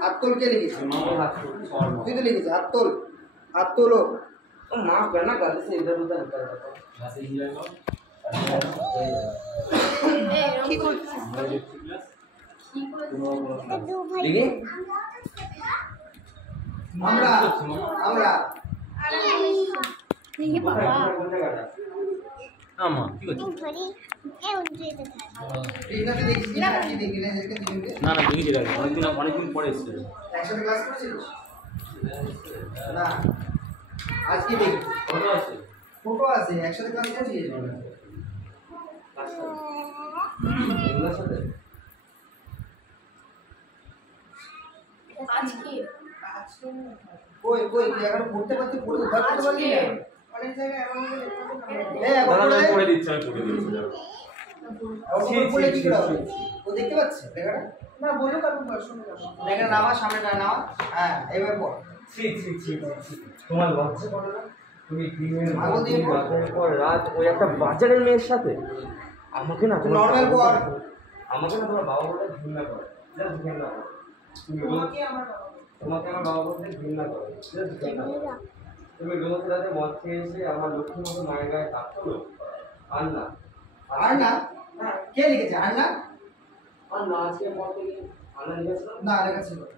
হাত তোল কে লিখেছে? তুই তো লিখেছিস হাত তোল, হাত তোলো। माफ करना गलती से इधर उधर निकल जाता है ऐसे ही जाएगा কি করছিস? देखिए আমরা আমরা দেখি বাবা आमा কি করছিস রিনাকে দেখছিস না? কি দেখবি না? দেখতে দিবি না না দেখি যেটা অনেকদিন পরে এসেছে একসাথে ক্লাস করেছিস না? আজকে দেখি কত আছে ফটো আছে, একসাথে ক্লাস করেছিস? এগুলোর সাথে আজকে কই কই তুই এখন পড়তে পারছিস? পড়ে উদ্ধার করতে পারলি না? অনেক জায়গায় এমন করে দাদা আমি পড়ে দিচ্ছি আমি পড়ে দিচ্ছি পড়লে কি করে হবে? ও দেখতে পাচ্ছে লেখাটা? না বলুক আমি পড়াশোনা করব লেখাটা নামা, সামনে নামা। হ্যাঁ এবার পড়। তোমার লজ্জা করে না? তুমি দিনের আলো দিয়ে পড়। রাতের পর রাত ওই একটা বাজারের মেয়ের সাথে আমাকে না তোমার নরমাল পড়। আমাকে না তোমার বাবা বলে ঘৃণা করে জাস্ট ঘৃণা করে তোমাকে আমার বাবা তোমাকে আমার বাবা বলতে ঘৃণা করে জাস্ট ঘৃণা করে তুমি রোজ রাতে মদ খেয়ে এসে আমার লক্ষ্মীর মতো মায়ের গায়ে হাত তোলো আর না আর না? কে লিখেছে আর না? আর না আজকে পর থেকে আনা লিখেছিল না লেখা ছিল না।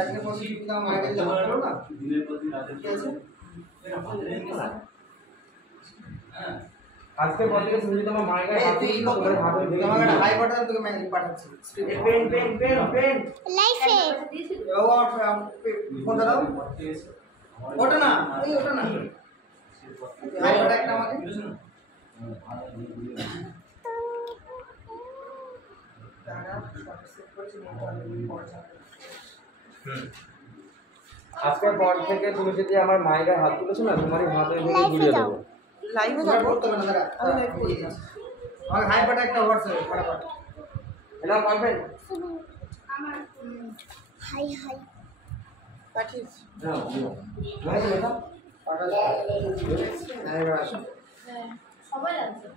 আজকে পর থেকে কিন্তু আমার মায়ের কাছে জমা করো না। দিনের পর দিন রাতে কি আছে? এটা বাজারের মেলা হ্যাঁ আজকে পর থেকে তুমি যদি আমার মায়ের গায়ে হাত তুই দিই তোমার হাতে তুই আমাকে একটা হাই বাটন তোকে মেসেজ পাঠাচ্ছি। পেন পেন পেন পেন লাইফে ও ফোনটা দাও। ওটা না, এই ওটা না। হাই বাটন একটা আমাকে। আজকের পর থেকে তুমি যদি আমার মায়ের গায়ে হাত তুলেছো না তোমার এই হাতে ধরে ঘুরিয়ে দেবো লাইভে তোরা যাব করতে হবে না দাঁড়া। আমি লাইভ করে দিচ্ছি। আমাকে হাই বাটন একটা হোয়াটসঅ্যাপে ফটাফট। এটা কনফারেন্স হাই হাই পাঠিয়েছি না মানে এটা সবাই আছে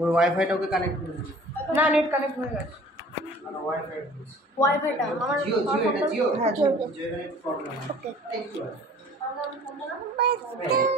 ওর ওয়াইফাইটা ওকে কানেক্ট করে দিই। না নেট কানেক্ট হয়ে গেছে আর ওয়াইফাই ওয়াইফাইটা আমার জিও জিও এটা জিও। হ্যাঁ জিও জিও এর প্রবলেম। ওকে একটু আছে।